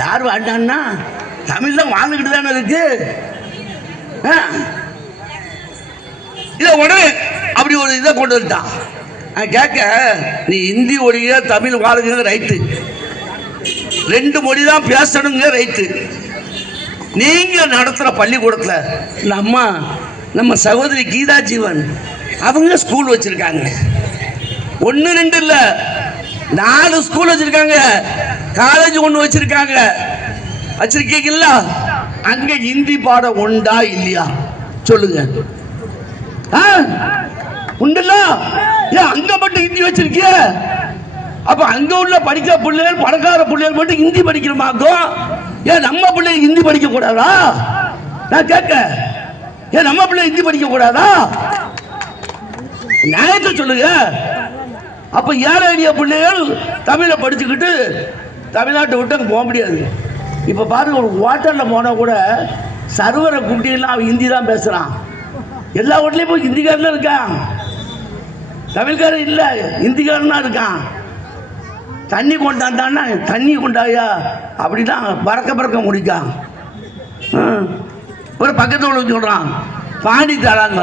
யார் வாழ்ந்தான்னா தமிழ் தான் வாழ்ந்துக்கிட்டு தானே இருக்கு. இதை உடனே அப்படி ஒரு இதை கொண்டு வந்துட்டான். கேட்க நீ ஹிந்தி ஒழிய தமிழ் வாழுங்க ரைட்டு, ரெண்டு மொழி தான் பேசணுங்க ரைட்டு. நீங்க நடத்துற பள்ளிக்கூடத்தில் நம்ம சகோதரி கீதா ஜீவன் அவங்க ஸ்கூல் வச்சிருக்காங்க. 1 2 இல்ல 4 ஸ்கூல் வச்சிருக்காங்க, காலேஜ் 1 வச்சிருக்காங்க. வச்சிருக்கீங்களா? அங்க ஹிந்தி பாடம் உண்டா இல்லையா சொல்லுங்க. உண்டுல்ல? ஏன் அங்க மட்டும் ஹிந்தி வச்சிருக்கிய? அப்ப அங்க உள்ள படிக்கிற பிள்ளைகள் பணக்கார பிள்ளைகள் மட்டும் ஹிந்தி படிக்கிறமாக்கும். ஏன் நம்ம பிள்ளை ஹிந்தி படிக்க கூடாதா? நான் கேட்க, ஏன் நம்ம பிள்ளை ஹிந்தி படிக்க கூடாதா? நியாயத்தை சொல்லுங்க. அப்ப ஏழை எளிய பிள்ளைகள் தமிழை படிச்சுக்கிட்டு தமிழ்நாட்டை விட்டு அங்கே போக முடியாது. இப்போ பாருங்க, ஒரு ஹோட்டலில் போனால் கூட சர்வரை குட்டியெல்லாம் அவன் ஹிந்தி தான் பேசுகிறான். எல்லா வீட்லேயும் போய் ஹிந்திக்காரன் இருக்கான், தமிழ்காரன் இல்லை, ஹிந்திக்காரனா இருக்கான். தண்ணி கொண்டாந்தான்னா தண்ணி கொண்டாயா அப்படிதான் பறக்க முடிக்கான். ஒரு பக்கத்து உள்ள சொல்கிறான் பாணி தேளாங்க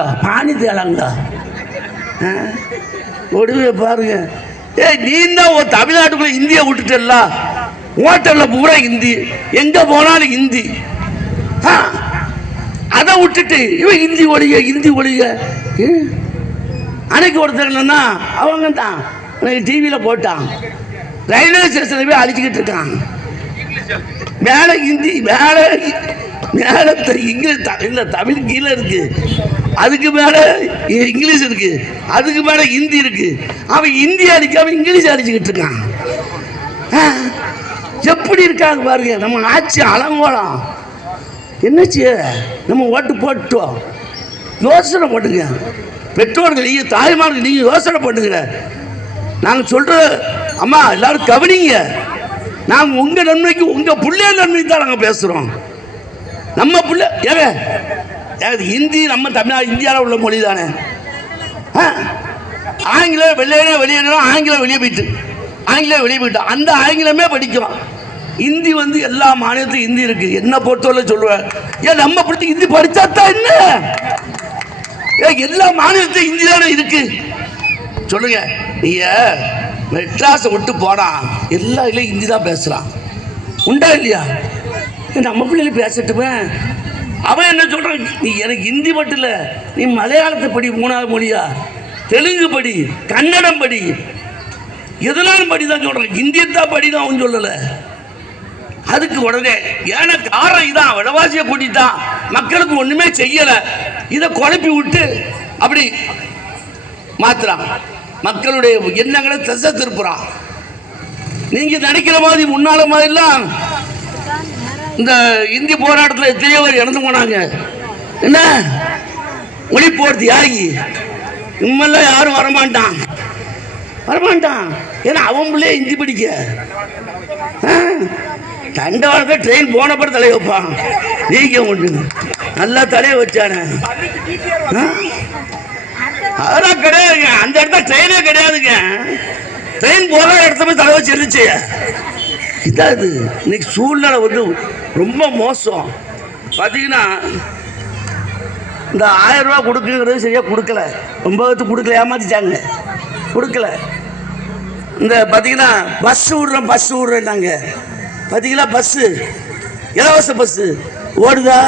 ஒடுவே பாருங்க. நீ தான் ஒரு தமிழ்நாட்டுக்குள்ள இந்தியை விட்டுட்டல்ல, ஹோட்டல்ல பூரா ஹிந்தி, எங்க போனாலும் ஹிந்தி. அதை விட்டுட்டு இவன் ஹிந்தி ஒழிக. அன்னைக்கு ஒருத்தர் என்னன்னா அவங்க தான் டிவியில் போட்டான், ரயில்வே ஸ்டேஷன்ல போய் அழிச்சுக்கிட்டு இருக்கான். மேலே ஹிந்தி, மேலே இங்கிலீஷ் இல்லை, தமிழ் கீழே இருக்கு, அதுக்கு மேல இங்கிலீஷ் இருக்கு, அதுக்கு மேல ஹிந்தி இருக்கு. அவன் ஹிந்தி அடிக்காம இங்கிலீஷ் அடிச்சுக்கிட்டு இருக்கான். எப்படி இருக்காங்க பாருங்க. நம்ம ஆட்சி அலங்கோலம். என்னச்சு, நம்ம ஓட்டு போட்டோம், யோசனை பண்ணுங்க. பெற்றோர்கள் நீங்க, தாய்மார்கள் நீங்க யோசனை பண்ணுங்க. நாங்க சொல்ற அம்மா எல்லாரும் கவனிங்க. நாங்க உங்க நன்மைக்கு, உங்க பிள்ளைய நன்மைக்கு தான் நாங்க பேசுறோம். நம்ம பிள்ளை ஏங்க ஹிந்தி நம்ம தமிழ்நாடு இந்தியாவில் உள்ள மொழி தானே. ஆங்கிலம் வெளியேறணும், ஆங்கிலம் வெளியே போயிட்டு அந்த ஆங்கிலமே படிக்கும். ஹிந்தி எல்லா மாநிலத்திலும் ஹிந்தி இருக்கு. என்ன பொறுத்தவரை சொல்லுவேன், ஏன் நம்ம பிடிச்சி ஹிந்தி படிச்சாத்தான் என்ன? எல்லா மாநிலத்திலும் ஹிந்தி தானே இருக்கு. சொல்லுங்க, நீங்க மெட்ராஸை விட்டு போனா எல்லா இதுலையும் ஹிந்தி தான் பேசுறான். உண்டா இல்லையா? நம்ம பிள்ளைங்க பேசட்டுமே. அவன் என்ன சொல்றான், நீ எனக்கு ஹிந்தி மட்டும் இல்லை, நீ மலையாளத்தை படி, 3வது மொழியா, தெலுங்கு படி, கன்னடம் படி, எதனாலும் படி தான் சொல்றான். ஹிந்தியை தான் படி தான் அவன் சொல்லலை. அதுக்கு உடனே ஏன்னா காரணம் இதான், விலைவாசியை கூட்டிட்டான், மக்களுக்கு ஒண்ணுமே செய்யலை, இதை குழப்பி விட்டு அப்படி மாத்துறான். மக்களுடைய எண்ணங்களை திசை திருப்புறான். நீங்க நினைக்கிற மாதிரி முன்னால மாதிரிலாம் இந்த இந்தி போராட்டத்தில் எத்தனையோ பேர் இறந்து போனாங்க. என்ன மொழி போறது யாகி இம்மெல்லாம் யாரும் வரமாட்டான். ஏன்னா அவன் பிள்ளைய ஹிந்தி படிக்க தண்டவாளத்தை ட்ரெயின் போன பிறகு தலைய வைப்பான். நீக்க ஒன்று நல்லா தலைய வச்சான அதெல்லாம் கிடையாதுங்க. அந்த இடத்துல ட்ரெயினே கிடையாதுங்க. ட்ரெயின் போற இடத்துல போய் தலை வச்சு இருந்துச்சு. இதாவது இன்னைக்கு சூழ்நிலை ரொம்ப மோசம். பார்த்தீங்கன்னா இந்த 1000 ரூபா கொடுக்குங்கிறது சரியா கொடுக்கல, 9 கொடுக்கல, ஏமாத்திட்டாங்க, கொடுக்கல. இந்த பார்த்தீங்கன்னா பஸ் விடுறேன்னாங்க. பார்த்தீங்களா, பஸ்ஸு இலவச பஸ்ஸு ஓடுதா?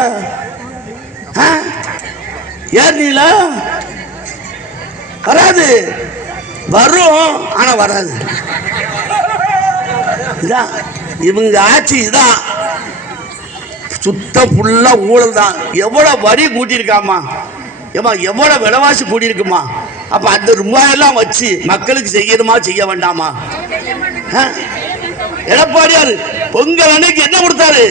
ஏறினீங்களா? வராது, வரும் ஆனா வராது. இதான் இவங்க ஆட்சி. இதான் சுத்தம் ஃபுல்லா ஊழல் தான். எவ்வளவு வரி கூட்டியிருக்காமா, எவ்வளவு விலைவாசி கூட்டியிருக்குமா? அப்ப அந்த ரூபாயெல்லாம் வச்சு மக்களுக்கு செய்யணுமா செய்ய வேண்டாமா? எடப்பாடியார் பொங்கல் அன்னைக்கு என்ன கொடுத்தாரு?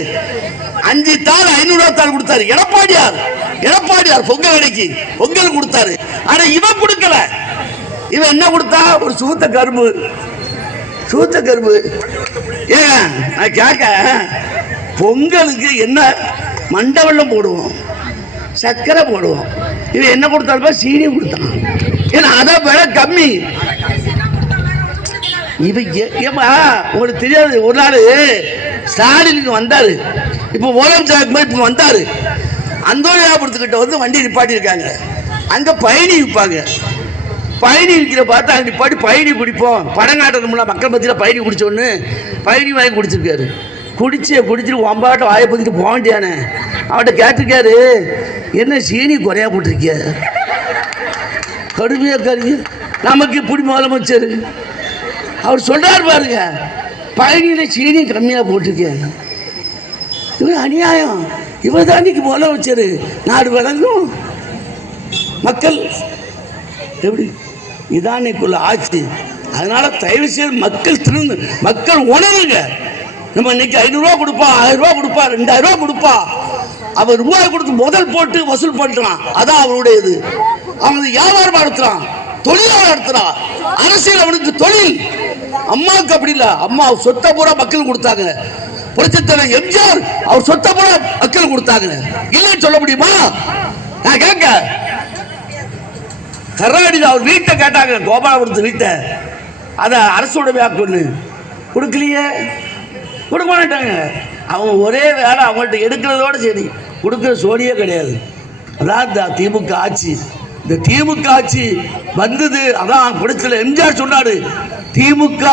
5 தாள் 500 ரூபாய் தாள் கொடுத்தாரு எடப்பாடியார் பொங்கல் அன்னைக்கு பொங்கல் கொடுத்தாரு. ஆனா இவன் கொடுக்கல. இவன் என்ன கொடுத்தா? ஒரு சூத்த கரும்பு. ஏன் நான் கேட்க, பொங்கலுக்கு என்ன மண்டவெல்லம் போடுவோம், சர்க்கரை போடுவோம். இவன் என்ன கொடுத்தாலும் சீனி கொடுத்தான். ஏன்னா அதை விலை கம்மி. இவன் உங்களுக்கு தெரியாது, ஒரு நாள் ஸ்டாலினுக்கு வந்தாரு, இப்போ முதலமைச்சர் மாதிரி இப்போ வந்தாரு. அந்தோனியாபுரத்துக்கிட்ட வந்து வண்டி நிப்பாட்டியிருக்காங்க. அங்கே பயணி விற்பாங்க. பயணி விற்கிற பார்த்தா அங்கே நிப்பாட்டி பயணி குடிப்போம், படம் காட்டணும்ல மக்கள் மத்தியில் பயணி குடிச்சோன்னு பயணி வாங்கி குடிச்சிருக்காரு. குடிச்சிட்டு ஒம்பாட்ட வாயை பற்றிட்டு போக வேண்டியானே. அவன்கிட்ட கேட்டிருக்காரு, என்ன சீனி குறையா போட்டிருக்கிய, கடுமையாக கருங்க நமக்கு இப்படி முதலமைச்சர். அவர் சொல்றாரு பாருங்க, பயணியில் சீனி கம்மியாக போட்டிருக்கேன். இவர் அநியாயம். இவர் தான் இன்னைக்கு முதலமைச்சர். நாடு வழங்கும் மக்கள் எப்படி இதான் இன்னைக்குள்ள ஆட்சி. அதனால தயவு செய்து மக்கள் திருந்து மக்கள் உணருங்க. நம்ம இன்னைக்கு 500 ரூபா கொடுப்பா, 1000 ரூபா கொடுப்பா, 2000 ரூபா கொடுப்பா, அவர் ரூபாய் கொடுத்து முதல் போட்டு வசூல் பண்றான். அதான் அவருடைய இது. அவன் வியாபாரம் நடத்துறான், தொழிலாக நடத்துறான். அரசியல் அவனுக்கு தொழில். அம்மாவுக்கு அப்படி இல்லை. அம்மா சொத்தை பூரா மக்கள் கொடுத்தாங்க. புரட்சித்தலைவர் எம்ஜிஆர் அவர் சொத்தை பூரா மக்கள் கொடுத்தாங்க. இல்லைன்னு சொல்ல முடியுமா? நான் கேட்க கருணாநிதி அவர் வீட்டை கேட்டாங்க, கோபாலபுரத்து வீட்டை, அதை அரசுடைமையாக்குன்னு கொடுக்கலையே, கொடுக்க மாட்டாங்க. அவங்க ஒரே வேலை, அவங்கள்ட்ட எடுக்கிறதோட சரி, கொடுக்குற சோழியே கிடையாது. அதான் திமுக ஆட்சி. இந்த திமுக ஆட்சி வந்தது, அதான் புரட்சித்தலைவர் எம்ஜிஆர் சொன்னாரு, திமுக